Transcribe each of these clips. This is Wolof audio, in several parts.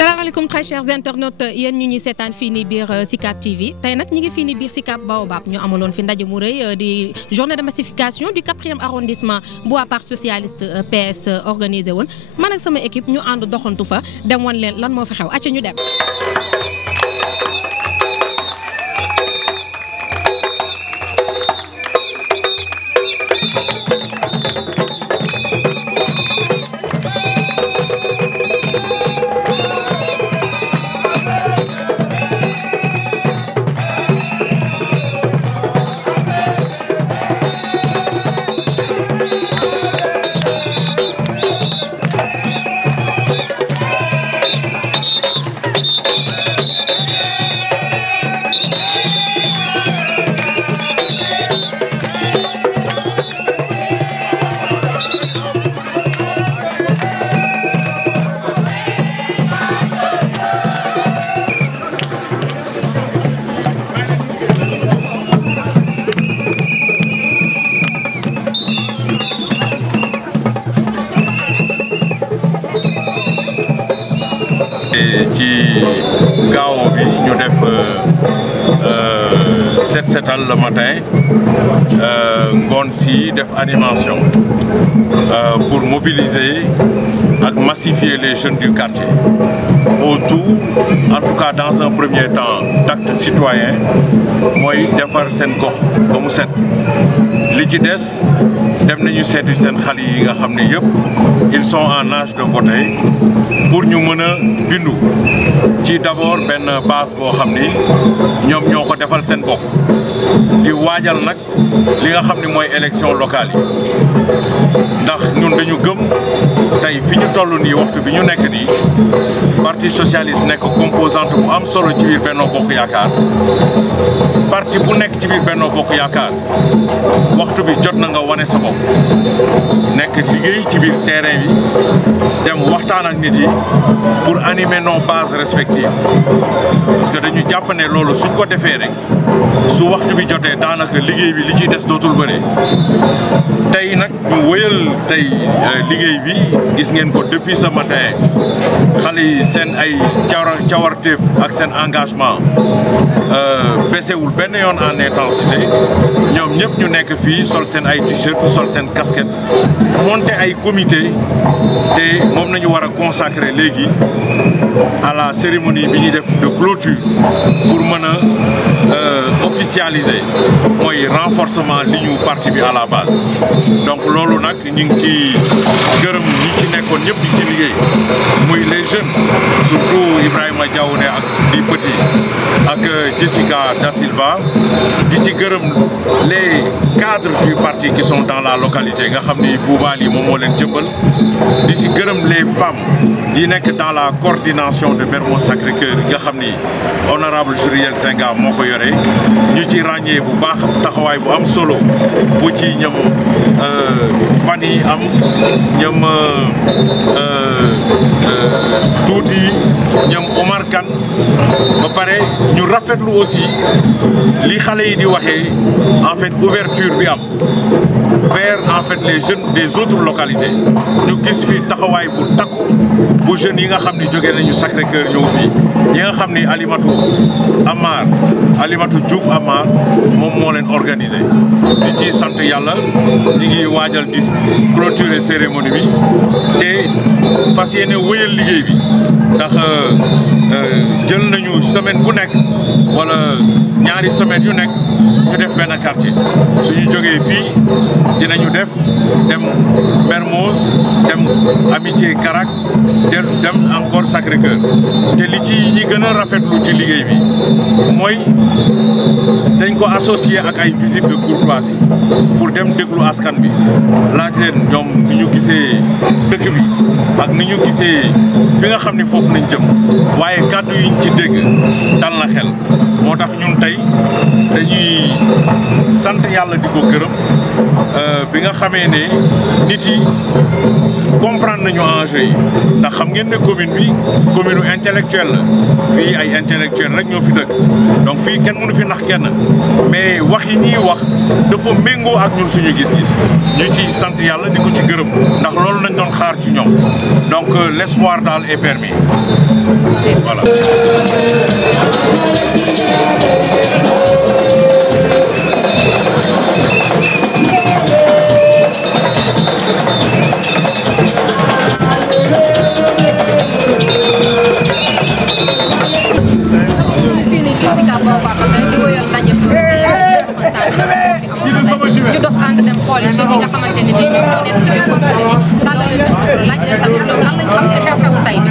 salaamaaleykum très chers internautes yéen ñu ñuy seetaan fii nii biir Sicap TV tey nag ñi ngi fii nii biir Sicap Baobab ñu amaloon fi ndaje mu rëy di journée de massification du 4e arrondissement bu waa parti socialiste PS organisé woon man ak sama équipe ñu ànd doxantu fa dem woon leen lan moo fi xew acca ñu dem. ci gaaw bi ñu def set setal le matin ngoon si def animation pour mobiliser ak massifier les jeunes du quartier autour en tout cas dans un premier temps d'actes citoyens mooy defar seen gox ba mu set li ci des dem nañu seetu seen xale yi nga xam ne yëpp ils sont en âge de voter pour ñu mën a bindu ci d'abord benn base boo xam ni ñoom ñoo ko defal seen bopp di waajal nag li nga xam ni mooy élection locale yi ndax ñun dañu gëm tey fi ñu toll nii waxtu bi ñu nekk nii parti socialiste nekk composante bu am solo ci biir Benno Bokk Yaakaar parti bu nekk ci biir Benno Bokk Yaakaar waxtu bi jot na nga wane sa bopp nekk liggéey ci biir terrain bi dem waxtaan ak nit yi pour animer nos bases respectives parce que dañu jàpp ne loolu suñ ko defee rek su waxtu bi jotee daanaka liggéey bi li ciy des dootul bëri tey nag ñu wëyal tey liggéey bi gis ngeen ko depuis ce matin xale yi seen ay cawarteef ak seen engagement baissewul benn yoon en intensité ñoom ñëpp ñu nekk fii sol seen ay t-shirt sol seen casquette monter ay comité te moom nañu war a consacrer léegi à la cérémonie bi ñuy def de clôture pour mën a officialiser mooy renforcement li ñu parti bi à la base donc loolu nag ñu ngi ci gërëm ñi ci nekkoon ñëpp di ci liggéey muy les jeunes surtout Ibrahima Diawne ak di Petit ak Jessica Da Silva di ci gërëm les cadres du parti qui sont dans la localité nga xam ni Boubali moom moo leen jëmbal di ci gërëm les femmes yi nekk dans la coordination de Mermoz Sacré-Cœur nga xam ni honorable Juriel Senga moo ko yore ñu ci ràññee bu baax taxawaay bu am solo bu ci ñoom fan yi am ñoom tuuti ñoom Omar Kane ba pare ñu rafetlu aussi li xale yi di waxee en fait ouverture bi am vers en fait les jeunes des autres localités ñu gis fi taxawaay bu takku bu jeunes yi nga xam ni jógee nañu Sacré-Cœur ñëw fii ñi nga xam ni Alimatou Diouf Amar moom moo leen organisé di ci sant yàlla ñi ngi waajal di clôturer cérémonie bi te fas yéene wéyal liggéey bi ndax jël nañu semaine bu nekk wala ñaari semaine yu nekk ñu def benn quartier suñu jógee fii dinañu def dem Mermoz dem Amitié Karak dem encore Sacré-Cœur te li ci ñi gën a rafetlu ci liggéey bi mooy dañ ko associé ak ay visite de courtoisie pour dem déglu askan bi laaj leen ñoom ni ñu gisee dëkk bi ak ni ñu gisee fi nga xam ni foofu nañ jëm waaye kàddu yiñ ci dégg dal na xel moo tax ñun tey dañuy sant yàlla di ko gërëm bi nga xamee ne nit yi comprendre nañu enjeu yi ndax xam ngeen ne commune intellectuelle la fii ay intellectuel rek ñoo fi dëkk donc fii kenn mënu fi nax kenn mais wax yi ñuy wax dafa méngoo ak ñun suñu gis-gis ñu ci sant yàlla di ko ci gërëm ndax loolu lañ doon xaar ci ñoom donc l'espoir daal est permis voilà. ñu dox ànd dem xool jeunes yi nga xamante ne nii ñoom ñoo nekk ci biir communauté bi tàllal seen micro laaj leen tamit ñoom lan lañ xam ci xew-xewu tey bi.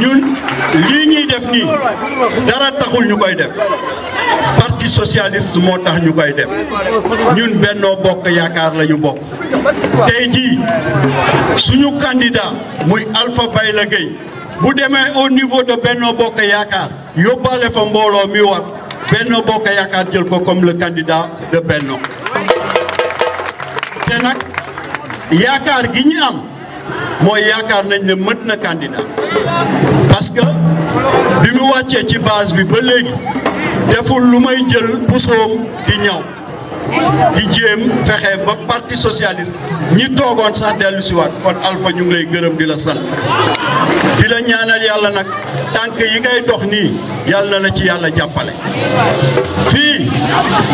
ñun lii ñuy def nii dara taxul ñu koy def parti socialiste moo tax ñu koy def ñun Benno Bokk Yaakaar la ñu bokk tey jii suñu candidat muy Alpha Bayla Gueye bu demee au niveau de Benno Bokk Yaakaar yóbbaale fa mbooloo mi war Benno Bokk Yaakaar jël ko comme le candidat de Benno te nag yaakaar gi ñu am mooy yaakaar nañ ne mët na candidat parce que bi mu wàccee ci base bi ba léegi deful lu may jël pusoom di ñaw di jéem fexe ba parti socialiste ñi toogoon sax dellu si waat kon Alpha ñu ngi lay gërëm di la sant di la ñaanal yàlla nag tànk yi ngay dox nii yàlla na la ci yàlla jàppale fii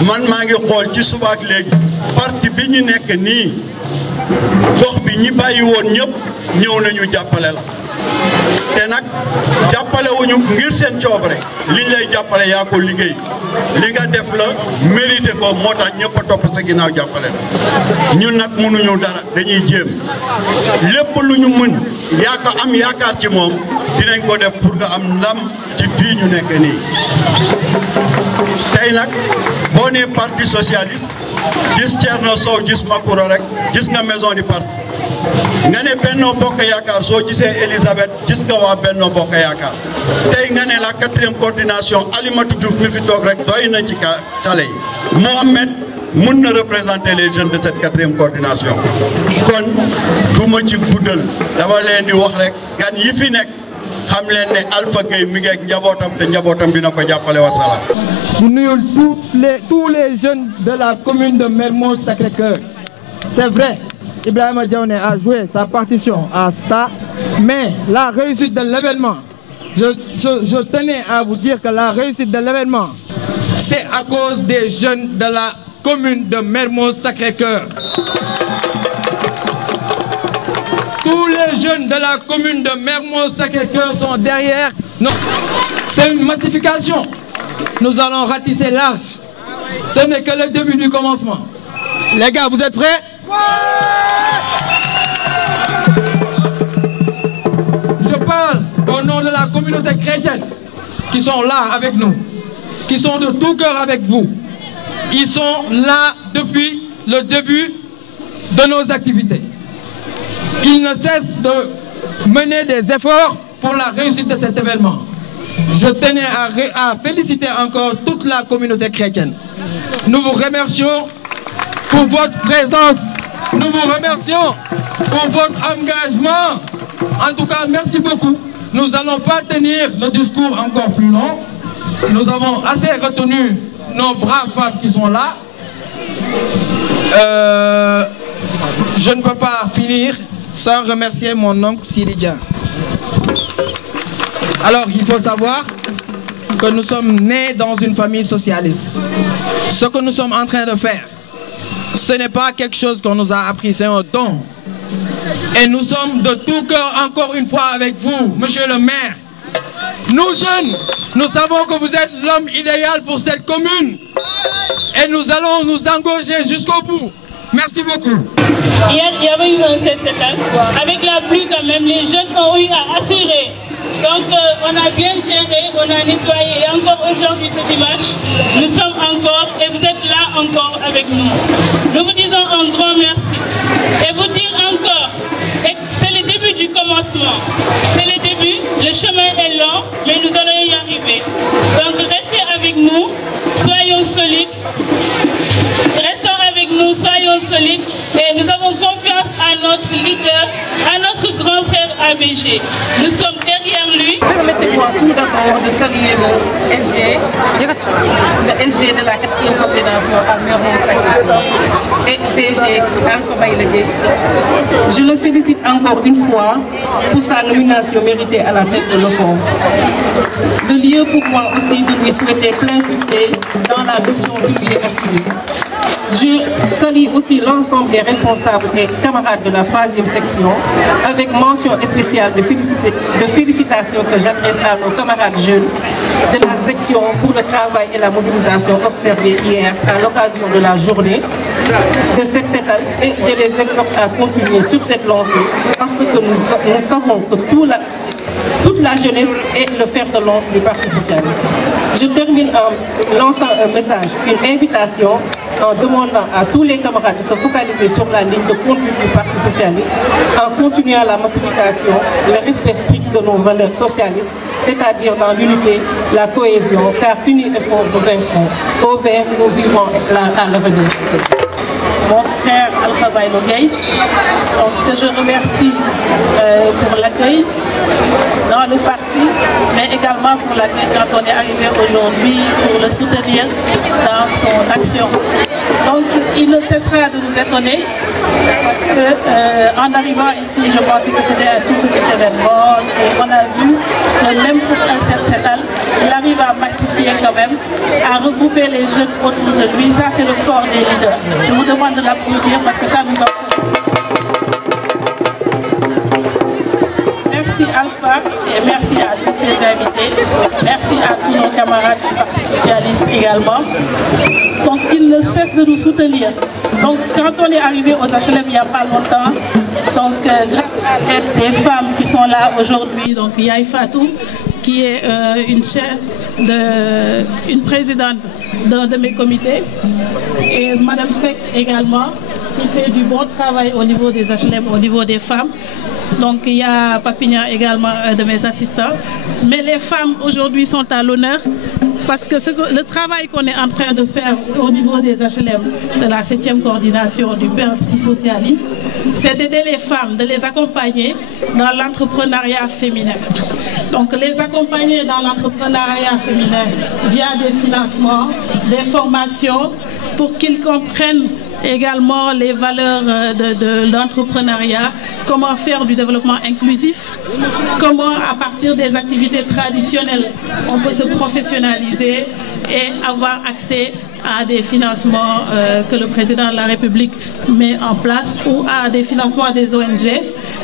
man maa ngi xool ci subaak léegi parti bi ñu nekk nii gox bi ñi bàyyi woon ñëpp ñëw nañu jàppale la te nag jàppale wuñu ngir seen coobare liñ lay jàppale yaa ko liggéey li nga def la mérité ko moo tax ñëpp a topp sa ginnaaw jàppale la ñun nag mënuñu dara dañuy jéem lépp lu ñu mën am yaakaar ci moom dinañ ko def pour nga am ndam ci fii ñu nekk nii tey nag boo nee parti socialiste gis Thierno Sow gis Makuro rek gis nga maison du parti nga ne Benno Bokk Yaakaar soo gisee Elisabeth gis nga waa Benno Bokk Yaakaar tey nga ne la 4e coordination Alimatou Diouf mi fi toog rek doy na ci xale yi Mohamed mun na représenter les jeunes de cette 4e coordination kon du ma ci guddal dama leen di wax rek gan yi fi nekk xam leen ne Alpha Gueye mi ngi ak njabootam te njabootam dina ko jàppale wa salaam. Nous nuyul tous les jeunes de la commune de Mermoz Sacré-Cœur. C'est vrai, Ibrahima Diawane a joué sa partition à ça, mais la réussite de l'événement, je tenais à vous dire que la réussite de l'événement, c'est à cause des jeunes de la commune de Mermoz Sacré-Cœur. Tous les jeunes de la commune de Mermoz Sacré-Cœur sont derrière. C'est une massification. Nous allons ratisser large. Ce n'est que le début du commencement. Les gars, vous êtes prêts? Je parle au nom de la communauté chrétienne qui sont là avec nous, qui sont de tout cœur avec vous. Ils sont là depuis le début de nos activités. Ils ne cessent de mener des efforts pour la réussite de cet événement. Je tenais à féliciter encore toute la communauté chrétienne. Nous vous remercions pour votre présence. Nous vous remercions pour votre engagement. En tout cas, merci beaucoup. Nous n'allons pas tenir le discours encore plus long. Nous avons assez retenu nos braves femmes qui sont là. Je ne peux pas finir sans remercier mon oncle Siridien. Alors, il faut savoir que nous sommes nés dans une famille socialiste. Ce que nous sommes en train de faire, ce n'est pas quelque chose qu'on nous a appris, c'est un don. Et nous sommes de tout cœur, encore une fois, avec vous, monsieur le maire, Nous jeunes, nous savons que vous êtes l'homme idéal pour cette commune et nous allons nous engager jusqu'au bout. Merci beaucoup. Hier, il y avait eu un set-setal. Avec la pluie quand même, les jeunes ont eu à assurer. Donc on a bien géré, on a nettoyé. Et encore aujourd'hui, ce dimanche, nous sommes encore et vous êtes là encore avec nous. Nous vous disons un grand merci. Et vous dire encore, c'est le début du commencement. C'est le début, le chemin est long, mais nous allons y arriver. Donc restez avec nous, soyons solides. Restons avec nous, soyons solides et nous avons confiance à notre leader, à notre grand frère ABG. Nous sommes derrière lui. Permettez-moi tout d'abord de saluer le LG de la 4e coordination à Mermoz et DG Alpha Baïlegué. Je le félicite encore une fois pour sa nomination méritée à la tête de l'OFOR. Le lieu pour moi aussi de lui souhaiter plein succès dans la mission qui lui est assignée. Je salue aussi l'ensemble des responsables et camarades de la 3e section avec mention spéciale de félicitations que j'adresse à nos camarades jeunes de la section pour le travail et la mobilisation observée hier à l'occasion de la journée de cette CETAL et je les exhorte à continuer sur cette lancée parce que nous savons que toute la jeunesse est le fer de lance du Parti socialiste. Je termine en lançant un message, une invitation en demandant à tous les camarades de se focaliser sur la ligne de conduite du Parti socialiste en continuant la massification, le respect strict de nos valeurs socialistes, c'est-à-dire dans l'unité, la cohésion, car unis et forts nous vaincrons. Au vert, nous vivons à l'avenir. Mon frère Alpha Baïlegué, que je remercie pour l'accueil dans le parti, mais également pour l'accueil quand on est arrivé aujourd'hui pour le soutenir dans son action. Donc il ne cessera de nous étonner parce qu'en arrivant ici, je pensais que c'était un tout petit événement et on a vu que même pour un CETAL, il arrive à massifier quand même, à regrouper les jeunes autour de lui. Ça c'est le fort des leaders. Je vous demande de l'applaudir parce que ça nous encourage. Merci Alpha et merci à tous ces invités. Merci à tous nos camarades du Parti socialiste également. Donc ils ne cessent de nous soutenir. Donc quand on est arrivé aux HLM il n'y a pas longtemps, donc grâce à l'aide des femmes qui sont là aujourd'hui, donc Yaï Fatou, qui est une présidente d'un de mes comités, et Madame Sek également, qui fait du bon travail au niveau des HLM, au niveau des femmes. Donc il y a Papignan également, de mes assistants. Mais les femmes aujourd'hui sont à l'honneur parce que le travail qu'on est en train de faire au niveau des HLM, de la 7e coordination du Parti socialiste, c'est d'aider les femmes, de les accompagner dans l'entrepreneuriat féminin. Donc les accompagner dans l'entrepreneuriat féminin via des financements, des formations, pour qu'ils comprennent également les valeurs de l'entrepreneuriat, comment faire du développement inclusif, comment à partir des activités traditionnelles on peut se professionnaliser et avoir accès à des financements que le président de la République met en place ou à des financements des ONG.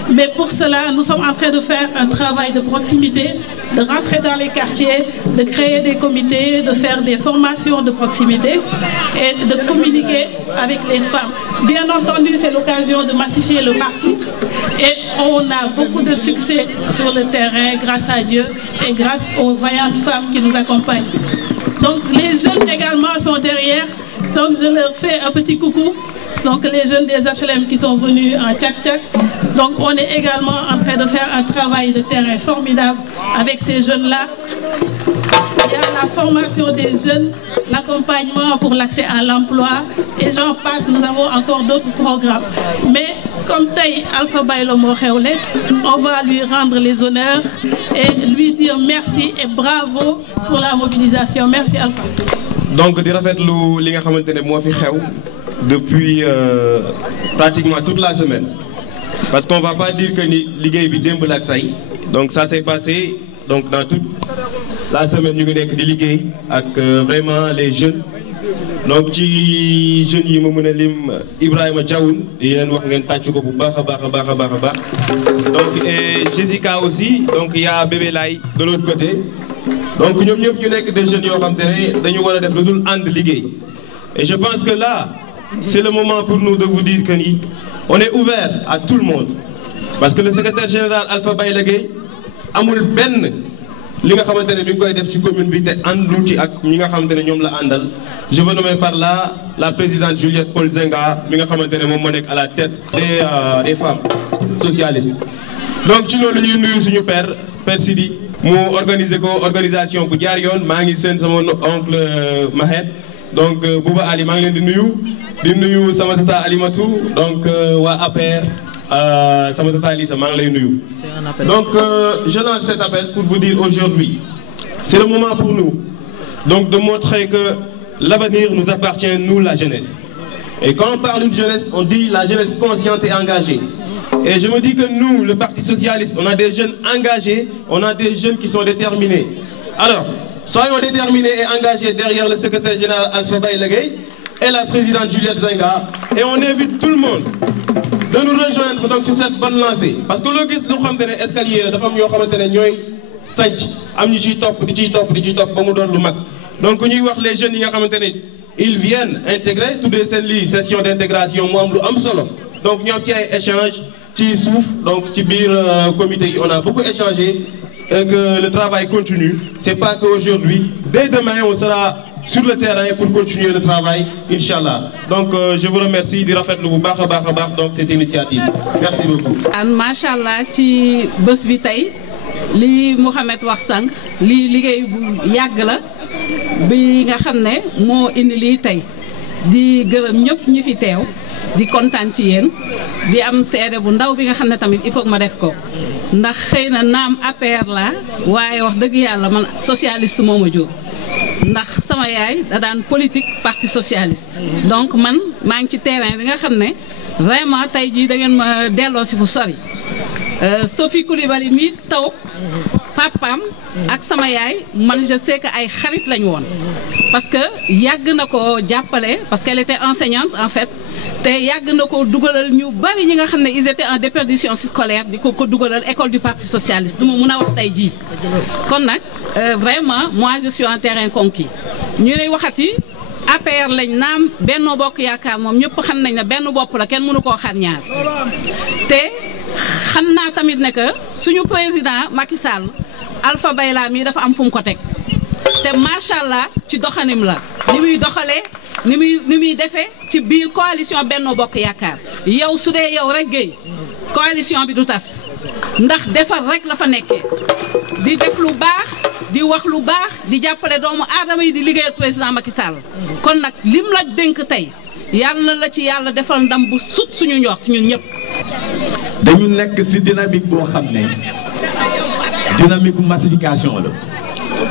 Mais pour cela, nous sommes en train de faire un travail de proximité, de rentrer dans les quartiers, de créer des comités, de faire des formations de proximité et de communiquer avec les femmes. Bien entendu, c'est l'occasion de massifier le parti et on a beaucoup de succès sur le terrain grâce à Dieu et grâce aux vaillantes femmes qui nous accompagnent. Donc les jeunes également sont derrière, donc je leur fais un petit coucou. Donc les jeunes des HLM qui sont venus en tchak-tchak. Donc on est également en train de faire un travail de terrain formidable avec ces jeunes-là. Il y a la formation des jeunes, l'accompagnement pour l'accès à l'emploi et j'en passe, nous avons encore d'autres programmes. Mais comme Taï Alpha Baïlo Mokhewle, on va lui rendre les honneurs et lui dire merci et bravo pour la mobilisation. Merci Alpha. Donc di rafetlu li nga xamantene mo fi xew depuis pratiquement toute la semaine parce qu'on va pas dire que ni liggéey bi demb la tay. Donc ça s'est passé donc dans toute la semaine ñu ngi nek di liggéey ak vraiment les jeunes donc ci jeunes yi ma mën a lim Ibrahima Diawoun di leen wax ngeen tàcc ko bu baax a baax a baax a baax a baax donc et Jessica aussi donc il y a Bébé Laye de l'autre côté donc ñoom ñëpp ñu nekk des jeunes yoo xam te ne dañu war a def lu dul ànd liggéey et je pense que là c'est le moment pour nous de vous dire que ni on est ouvert à tout le monde parce que le secrétaire général Alpha Bayla Gueye amul benn li nga xamante ne mi ngi koy def ci commune bi te àndul ci ak ñi nga xamante ne ñoom la àndal je veux nommer par là la présidente Juliette Paul Zenga mi nga xamante ne moom moo nekk à la tête des femmes socialistes. donc ci loolu ñuy nuyu suñu père Sidi mu organiser ko organisation bu jaar yoon maa ngi seen sama oncle Mahet donc Bouba Ali maa ngi leen di nuyu sama tata Alimatou donc waa APR sama tata Lisa maa ngi lay nuyu. donc je lance cet appel pour vous dire aujourd'hui c'est le moment pour nous donc de montrer que l'avenir nous appartient, nous la jeunesse. Et quand on parle d'une jeunesse, on dit la jeunesse consciente et engagée. Et je me dis que nous, le Parti Socialiste, on a des jeunes engagés, on a des jeunes qui sont déterminés. Alors, soyons déterminés et engagés derrière le secrétaire général Alpha Bayla Gueye et la présidente Juliette Zenga. Et on invite tout le monde de nous rejoindre donc sur cette bonne lancée. Parce que le gis lu xamante ne escalier la dafa am ñoo xamante ne ñooy sanc am ñu ciy topp di ciy topp ba mu doon lu mag. donc ñuy wax les jeunes yi nga xamante ne ils viennent intégrer tuddee seen lii session d'intégration mu am lu am solo donc ñoo ci ay échange ci suuf donc ci biir comité yi on a beaucoup échangé et que le travail continue c'est pas qu'aujourd'hui dès demain on sera sur le terrain pour continuer le travail inchallah donc je vous remercie di rafetlu bu baax a baax donc cette initiative merci beaucoup. macha allah ci bés bi tey li Mouhamed wax sànq lii liggéey bu yàgg la. bi nga xam ne moo indi lii tey di gërëm ñëpp ñi fi teew di kontaan ci yéen di am seede bu ndaw bi nga xam ne tamit il faut que ma def ko ndax xëy na naam APR la waaye wax dëgg yàlla man socialiste moo ma jur ndax sama yaay da daan politique parti socialiste donc man maa ngi ci terrain bi nga xam ne vraiment tey jii da ngeen ma delloo si fu sori Sophie Coulibaly mi taw papam ak sama yaay man je sais que ay xarit lañu woon parce que yàgg na ko jàppale parce qu'elle était enseignante en fait te yàgg na ko dugalal ñu bari ñi nga xam ne ils étaient en déperdition scolaire di ko dugalal école du parti socialiste du ma mun a wax tey jii kon nag vraiment moi je suis en terrain conquis ñu lay waxati APR lañ naam Benno Bokk Yaakaar moom ñëpp xam nañ ne benn bopp la kenn mënu koo xar ñaar te xam naa tamit ne que suñu président Macky Sall Alpha Bayla mi dafa am fu mu ko teg te macha allah ci doxanim la ni muy doxalee ni muy defee ci biir coalition Benno Bokk Yaakaar yow su dee yow rek Guèye coalition bi du tas ndax defar rek la fa nekkee di def lu baax di wax lu baax di jàppale doomu aadama yi di liggéeyal président Macky Sall kon nag lim la dénk tey yàlla na la ci yàlla defal ndam bu sut suñu njort ñun ñëpp. dañu nekk ci dynamique boo xam ne dynamique massification la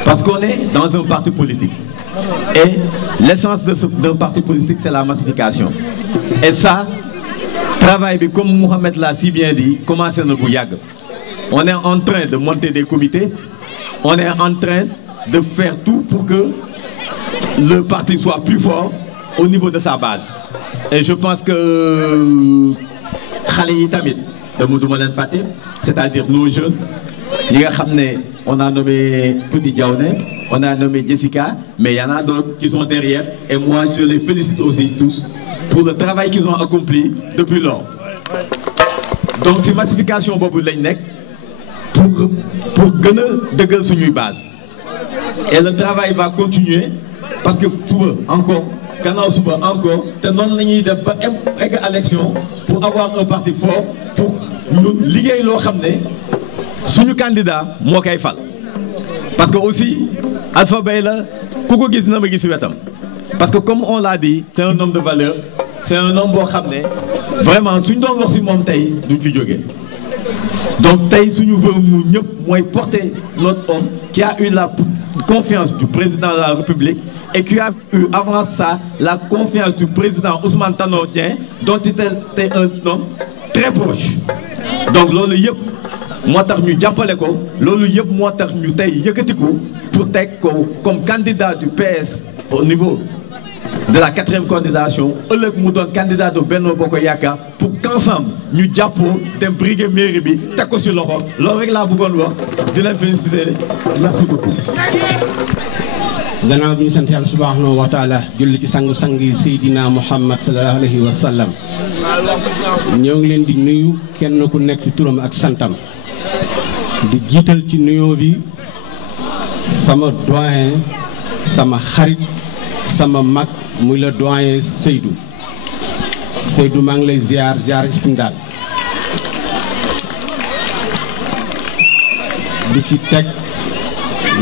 parce qu'on est dans un parti politique et l'essence d'un parti politique c'est la massification et ça travail bi comme Mouhamed l'a si bien dit commencé na bu yàgg on est en train de monter des comités on est en train de faire tout pour que le parti soit plus fort au niveau de sa base et je pense que xale yi tamit duma leen fàtte c'est-à-dire nos jeunes yi nga xam ne on a nommé Petit Diaoune on a nommé Jessica mais il y en a d'autres qui sont derrière et moi je les félicite aussi tous pour le travail qu'ils ont accompli depuis lors donc ci massification boobu lañ nekk pour gën a dëggal suñuy base et le travail va continuer parce que suba encore gannaaw suba encore te noonu la ñuy def ba egg élection pour avoir un parti fort pour ñu liggéey loo xam ne suñu candidat moo koy fal parce que aussi Alpha Bayla ku ko gis na ma gis wetam parce que comme on l'a dit c'est un homme de valeur c'est un homme boo xam ne vraiment suñ doon wax ci moom tey duñ fi jógee donc tey suñu vœu mu ñëpp mooy porter notre homme qui a eu la confiance du président de la République et qui a eu avant ça la confiance du président Ousmane Tanor Dieng dont il était un homme très proche donc loolu yëpp moo tax ñu jàppale ko loolu yëpp moo tax ñu tey yëkkati ko pour teg ko comme candidat du PS au niveau de la 4e coordination ëllëg mu doon candidat de Benno Bokk Yaakaar pour qu'ensemble ñu jàppoo dem briguer mairie bi teg ko ci loxo loolu rek laa bëggoon wax di leen féliciter merci beaucoup. gannaaw bi ñu sant yàlla subhanahu wa taala julli ci sangu-sang yi Seydina Muhammad sallallahu alayhi wa sallam ñoo ngi leen di nuyu kenn ku nekk ci turam ak santam di jiital ci nuyoo bi sama doyen sama xarit sama mag muy la doyen Seydou maa ngi lay ziar istimdaad di ci teg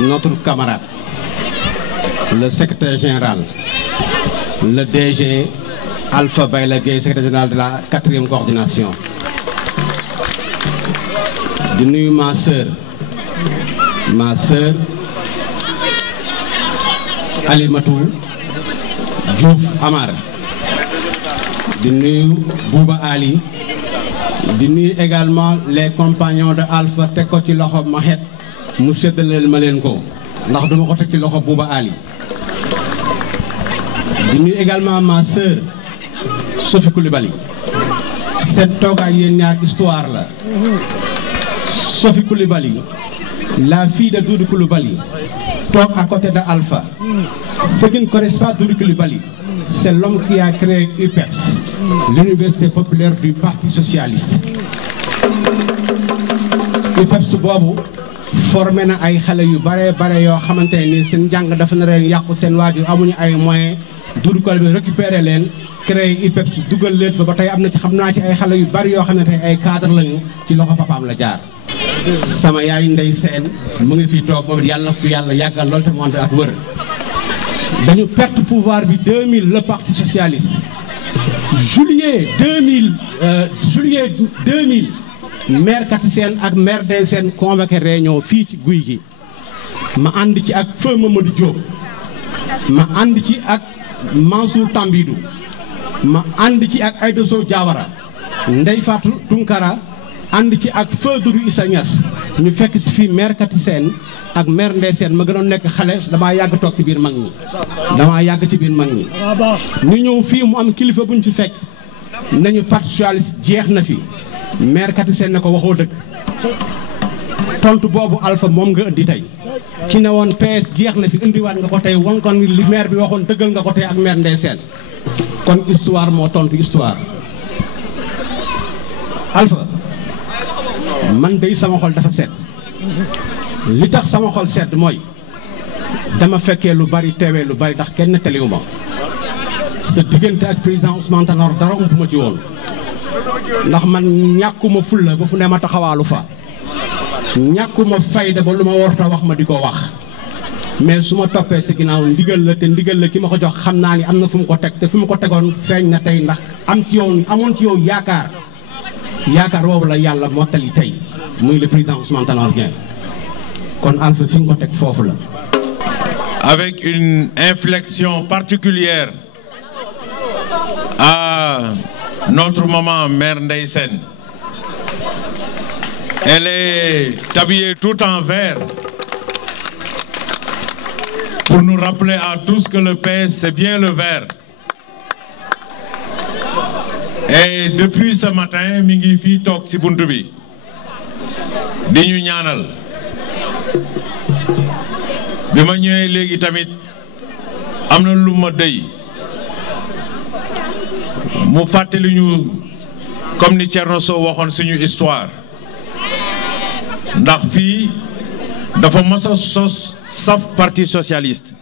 notre camarade le secrétaire général le DG Alpha Bayla Gueye secrétaire général de la 4e coordination di nuyu ma sœur Alimatou Diouf Amar di nuyu Bouba Ali di nuyu également les compagnons de Alpha teg ko ci loxo Mahet mu séddaleel ma leen ko ndax duma ko teg ci loxo Bouba Ali di nuyu également ma sœur Sophie Coulibaly seen toogaay yéen ñaar histoire la Sophie Coulibaly la fille de Doudou Coulibaly toog à côté de Alpha. Ceux qui ne connaissent pas Doudou Coulibaly, c'est l'homme qui a créé UPEPS, l'Université populaire du Parti socialiste. UPEPS boobu formé na ay xale yu bare yoo xamante ni seen njàng dafa na leen yàqu seen waajur amuñu ay moyens Doudou Coulibaly récupéré leen créé UPEPS dugal leen fa ba tey am na ci xam naa ci ay xale yu bari yoo xam ne tey ay cadre lañu ci loxo papaam la jaar. sama yaay Ndey Seen mu ngi fi toog moom yàlla na fi yàlla yàggal lool te mu ànd ak wër dañu perte pouvoir bi 2000 le parti socialiste juillet 2000 maire Kati Seen ak maire Ndey Seen convoqué réunion fii ci guy gi ma ànd ci ak feu Mamadou Diop ma ànd ci ak Mansour Tambidou ma ànd ci ak Aïda Sow Diawara Ndey Fatou Tunkara ànd ci ak feu Doudou Issa Niass ñu fekk si fii maire Kati Seen ak maire Ndey Seen ma gënoon nekk xale damaa yàgg toog ci biir mag ñi ñu ñëw fii mu am kilifa bu ñu fi fekk nañu parti socialiste jeex na fi maire Kati Seen ne ko waxoo dëgg tontu boobu Alpha moom nga indi tey ki ne woon PS jeex na fi indiwaat nga ko tey wan kon li maire bi waxoon dëggal nga ko tey ak maire Ndey Seen kon histoire moo tontu histoire Alpha man day sama xol dafa sedd li tax sama xol sedd mooy dama fekkee lu bari teewee lu bari ndax kenn teliwu ma sa diggante ak président Ousmane Tanor dara ump ma ci woon ndax man ñàkkuma fulla ba fu ne ma taxawaalu fa ñàkkuma fayda ba lu ma warta wax ma di ko wax mais su ma toppee si ginnaaw ndigal la te ndigal la ki ma ko jox xam naa ni am na fu mu ko teg te fu mu ko tegoon feeñ na tey ndax amoon ci yow yaakaar boobu la yàlla mottali tey muy le président Ousmane Tanor Dieng kon Alpha fi nga ko teg foofu la. Avec une inflexion particulière à notre maman mère Ndey Sène. Elle est habillée tout en vert pour nous rappeler à tous que le PS c'est bien le vert. Et depuis ce matin mi ngi fii toog ci buntu bi di ñu ñaanal bi ma ñëwee léegi tamit am na lu ma dëy mu fàttali ñu comme ni Thierno Sow waxoon suñu histoire ndax fii dafa mës a sos saf parti socialiste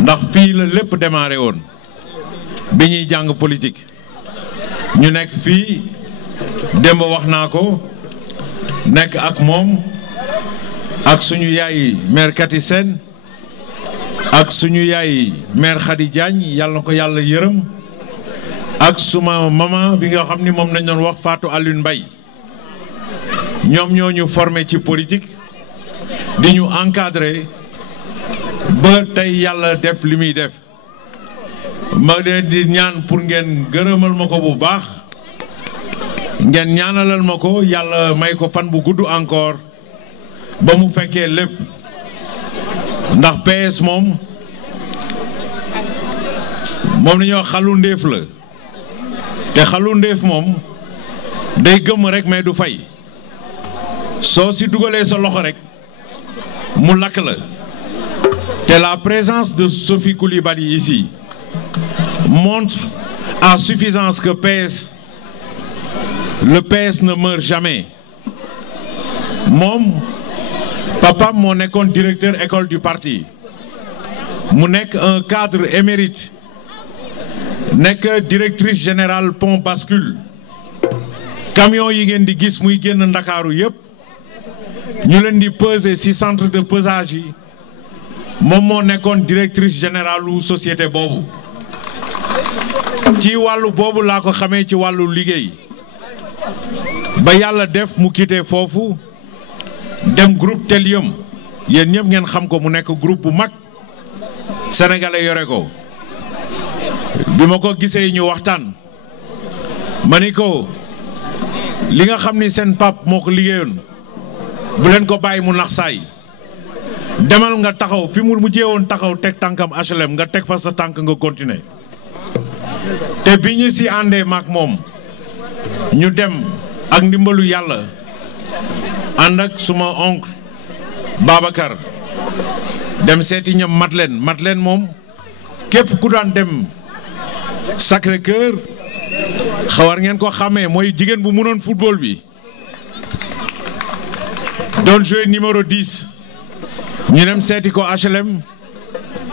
ndax fii la lépp démarré woon bi ñuy jàng politique ñu nekk fii démb wax naa ko nekk ak moom ak suñu yaay maire Kati Sène ak suñu yaay maire Khady Diagne yàlla na ko yàlla yërëm ak suma maman bi nga xam ni moom nañ doon wax Fatou Alioune Mbaye ñoom ñoo ñu formé ci politique di ñu encadré ba tey yàlla def li muy def ma leen di ñaan pour ngeen gërëmal ma ko bu baax ngeen ñaanalal ma ko yàlla may ko fan bu gudd encore ba mu fekkee lépp ndax PS moom moom la ñuy wax xalu ndéef la te xalu ndéef moom day gëmm rek mais du fay soo si dugalee sa loxo rek mu lakk la te la présence de Sophie Coulibaly ici montre à suffisance que le PS ne meurt jamais moom papa moo nekkoon directeur école du parti mu nekk un cadre émérite nekk directrice générale pont bascule camion yi ngeen di gis muy génn Ndakaaru yëpp ñu leen di peser ci centre de pesage yi moom moo nekkoon directrice générale u société boobu ci wàllu boobu laa ko xamee ci wàllu liggéey ba yàlla def mu quitté foofu dem groupe Telium yéen ñëpp ngeen xam ko mu nekk groupe bu mag sénégalais yore ko bi ma ko gisee ñu waxtaan ma ni ko li nga xam ni seen pap moo ko liggéeyoon bu leen ko bàyyi mu nax saay demal nga taxaw fi mu mujjee woon taxaw teg tànkam HLM nga teg fa sa tànk nga continuer te bi ñu si àndee maak moom ñu dem ak ndimbalu yàlla ànd ak suma oncle Babacar dem seeti ñam Madeleine moom képp ku daan dem Sacré-Cœur xawar ngeen ko xàmmee mooy jigéen bu mënoon football bi doon jouer numéro 10 ñu dem seeti ko HLM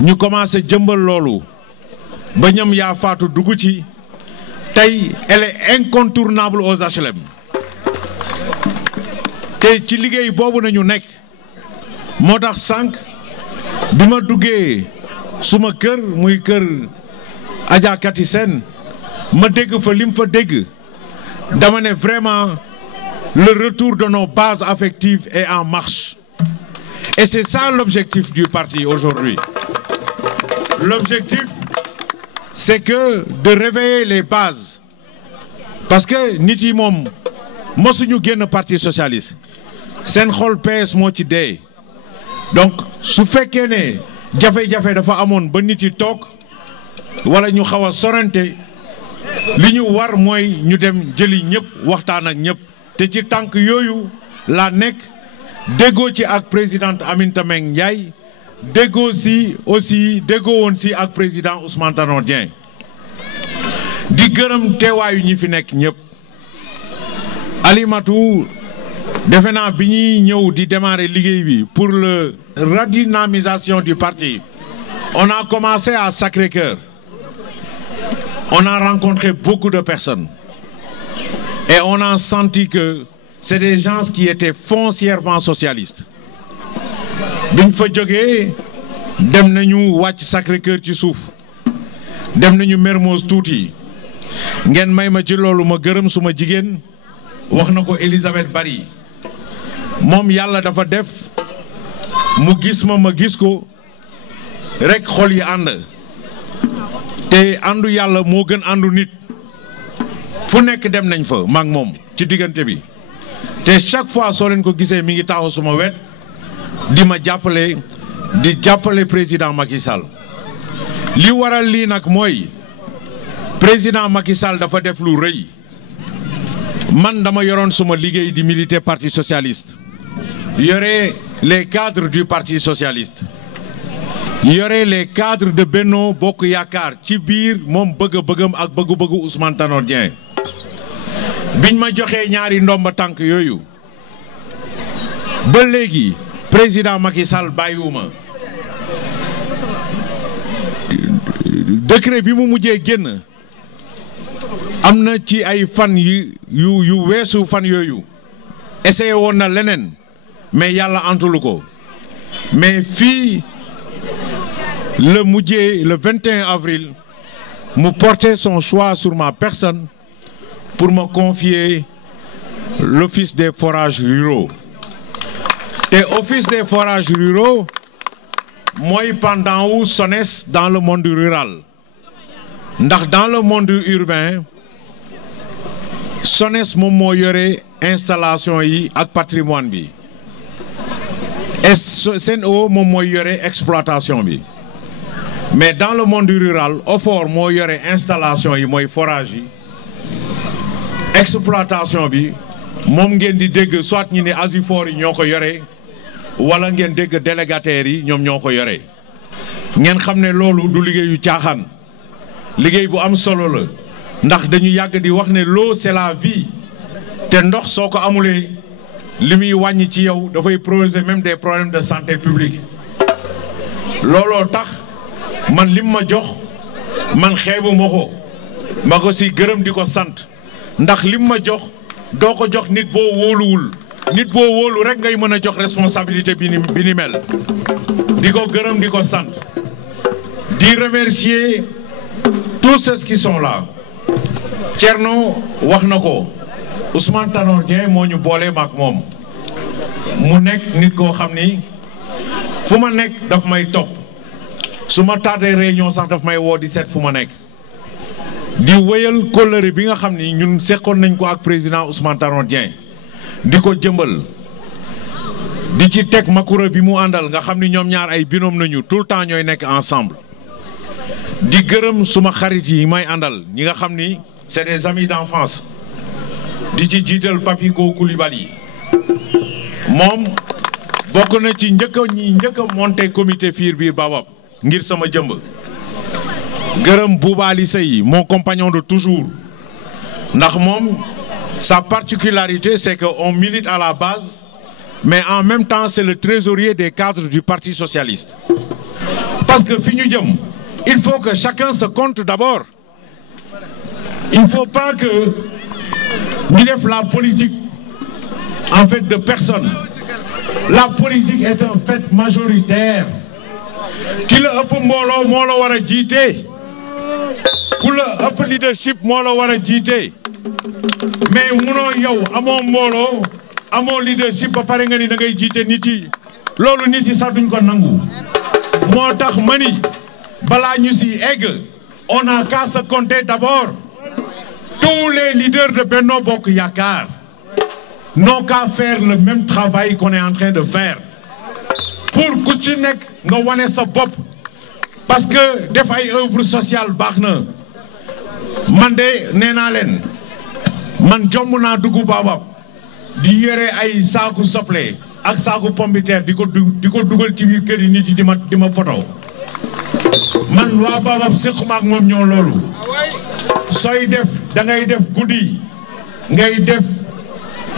ñu commencé jëmbal loolu ba ñam yaa faatu dugg ci tey elle est incontournable aux HLM te ci liggéey boobu nañu nekk moo tax sànq bi ma duggee suma kër muy kër Adja Kati Sène ma dégg fa lim fa dégg dama ne vraiment le retour de nos bases affectives est en marche et c'est ça l'objectif du parti aujourd'hui. L'objectif c'est que de réveiller les bases parce que nit yi moom mosuñu génn parti socialiste seen xol PS moo ci dee donc su fekkee ne jafe-jafe dafa amoon ba nit yi toog wala ñu xaw a sorante li ñu war mooy ñu dem jëli ñëpp waxtaan ak ñëpp te ci tànk yooyu la nekk déggoo ci ak présidente Aminata Mbengue Ndiaye déggoo woon si ak président Ousmane Tanor Dieng di gërëm teewaayu ñi fi nekk ñëpp Alimatou defe naa bi ñuy ñëw di démarrer liggéey bi pour la redynamisation du parti on a commencé à Sacré-Cœur on a rencontré beaucoup de personnes et on a senti que c'est des gens qui étaient foncièrement socialistes biñ fa jógee dem nañu wàcc Sacré-Cœur ci suuf dem nañu Mermoz tuuti ngeen may ma ci loolu ma gërëm suma jigéen wax na ko Elisabeth Bari moom yàlla dafa def mu gis ma gis ko rek xol yi ànd te àndu yàlla moo gën àndu nit fu nekk dem nañ fa maak moom ci diggante bi te chaque fois soo leen ko gisee mi ngi taxaw suma wet di ma jàppale président Macky Sall li waral lii nag mooy président Macky Sall dafa def lu rëy man dama yoroon suma liggéey di militer parti socialiste yore les cadres du parti socialiste yore les cadres de Benno Bokk Yaakaar ci biir moom bëgg-bëggam ak bëgg-bëggu Ousmane Tanor Dieng biñ ma joxee ñaari ndomba tànk yooyu ba léegi président Macky Sall bàyyiwuma décret bi mu mujjee génn am na ci ay fan yu weesu fan yooyu essayé woon na leneen mais yàlla antulu ko mais fii le mujjee le 21 avril mu porter son choix sur ma personne pour me confier l'office des forages ruraux te office des forages ruraux mooy pendant wu SONES dans le monde rural ndax dans le monde urbain SONES moom moo yore installation yi ak patrimoine bi SEN'EAU moom mooy yore exploitation bi mais dans le monde rural OFOR moo yore installation yi mooy forage yi exploitation bi moom ngeen di dégg soit ñi ne ASUFOR yi ñoo ko yore wala ngeen dégg délégataires yi ñoom ñoo ko yore ngeen xam ne loolu du liggéeyu caaxaan liggéey bu am solo la ndax dañu yàgg di wax ne l'eau c'est la vie te ndox soo ko amulee li muy wàññi ci yow dafay poser même des problèmes de santé publique looloo tax man lim ma jox man xeebu ma ko si gërëm di ko sant ndax lim ma jox doo ko jox nit boo wóoluwul nit boo wóolu rek ngay mën a jox responsabilité bi ni mel di ko gërëm di ko sant di remercier tous ceux qui sont là Thierno wax na ko Ousmane Tanor Dieng moo ñu boole maak moom mu nekk nit koo xam ni fu ma nekk daf may topp su ma tardé réunion sax daf may woo di seet fu ma nekk di wéyal kóllëre bi nga xam ni ñun seqoon nañ ko ak président Ousmane Tanor Dieng di ko jëmbal di ci teg Makura bi mu àndal nga xam ni ñoom ñaar ay binôme nañu tout le temps ñooy nekk ensemble di gërëm suma xarit yi may àndal ñi nga xam ni c'est des amis d'enfance di ci jiital Papiko Coulibaly moom bokk na ci njëkk a monté comité fiir biir Baobab ngir sama jëmb gërëm Boubali Sey mon compagnon de toujours ndax moom sa particularité c'est que on milite à la base mais en même temps c'est le trésorier des cadres du Parti socialiste parce que fi ñu jëm il faut que chacun se compte d'abord il faut pas que ñu def la politique en fait de personne la politique est un fait majoritaire ki la ëpp mbooloo moo la war a jiite ku la ëpp leadership moo la war a jiite mais munoo yow amoo mbooloo amoo leadership ba pare nga ni da ngay jiite nit yi loolu nit yi sax duñ ko nangu moo tax ma ni balaa ñu si egg on n'a qu'à se compter d'abord tous les leaders de Benno Bokk Yakaar n'ont qu'à faire le même travail qu'on est en train de faire pour ku ci nekk nga wane sa bopp parce que def ay œuvre sociale baax na man de nee naa leen man jomb naa dugg Baobab di yore ay saaku soble ak saaku pombiteer di ko dugal ci biir kër yi nit yi di ma photo man waa Baobab séquma ak moom ñoo loolu sooy def da ngay def guddi ngay def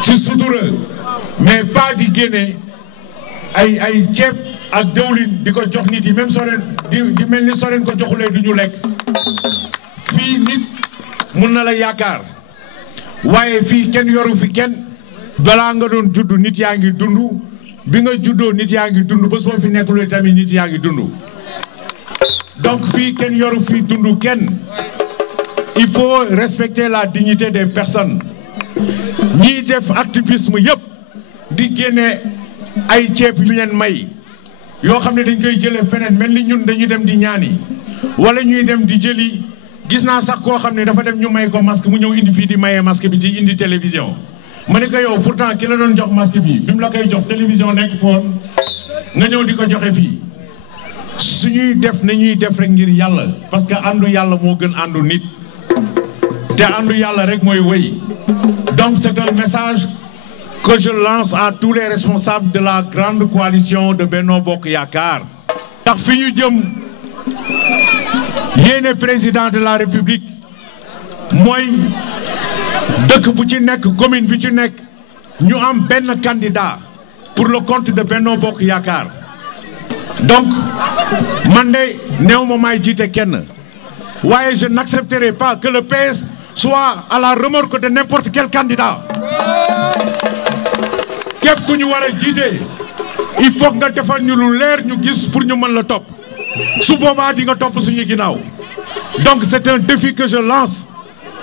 ci sutura mais pas di génne ay ceeb ak dëwlin di ko jox nit yi même soo leen di mel ni soo leen ko joxulee du ñu lekk fii nit mun na la yaakaar waaye fii kenn yoru fi kenn balaa nga doon judd nit yaa ngi dund bi nga juddoo nit yaa ngi dund bés boo fi nekkulee tamit nit yaa ngi dund donc fii kenn yoru fi dund kenn il faut respecter la dignité des personnes ñiy def activisme yëpp di génne ay ceeb yu leen may yoo xam ne dañ koy jëlee feneen mel ni ñun dañu dem di ñaani wala ñuy dem di jëli gis naa sax koo xam ne dafa dem ñu may ko masque mu ñëw indi fii di maye masque bi di indi télévision ma ne ko yow pourtant ki la doon jox masque bi mu la koy jox télévision nekk foon nga ñëw di ko joxe fii suñuy def nañuy def rek ngir yàlla parce que àndu yàlla moo gën àndu nit te àndu yàlla rek mooy wéy donc c'est un message que je lance à tous les responsables de la grande coalition de Benno Bokk Yakaar ndax fi ñu jëm yéene président de la République mooy dëkk bu ci nekk commune bi ci nekk ñu am benn candidat pour le compte de Benno Bokk Yakaar donc man de néew ma may jiite kenn waaye je n'accepterai pas que le PS soit à la remorque de n'importe quel candidat képp ku ñu war a jiite il faut nga defal ñu lu leer ñu gis pour ñu mën la topp su boobaa di nga topp suñu ginnaaw donc c'est un défi que je lance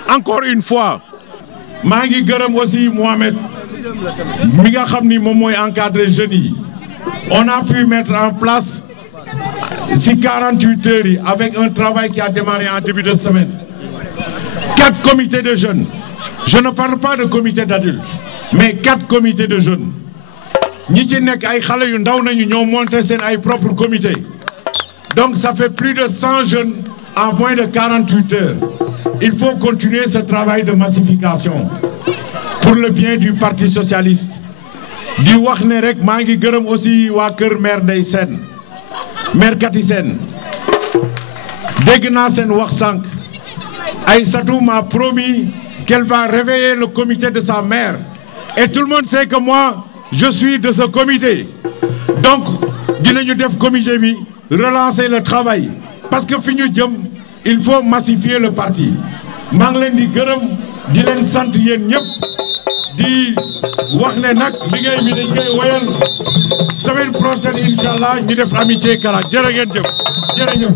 encore une fois maa ngi gërëm aussi Mohamed mi nga xam ni moom mooy encadrer jeunes yi on a pu mettre en place si 48 heures yi avec un travail qui a démarré en début de semaine 4 comités de jeunes je ne parle pas de comité d'adultes mais 4 comités de jeunes ñi ci nekk ay xale yu ndaw nañu ñoo monté seen ay propre comité Donc ça fait plus de 100 jeunes en moins de 48 heures. Il faut continuer ce travail de massification pour le bien du Parti socialiste. di wax ne rek maa ngi gërëm aussi waa kër maire Ndeye Sène maire Kati Sène dégg naa seen wax sànq Aïssatou m'a promis qu'elle va réveiller le comité de sa mère et tout le monde sait que moi je suis de ce comité donc dinañu def comité bi relancer le travail parce que fi ñu jëm il faut massifier le parti maa ngi leen di gërëm di leen sant yéen ñëpp di wax ne nag liggéey bi dañ koy woyal semaine prochaine incha allah ñu def amitié Karak jërë ngeen jëf jërëjëf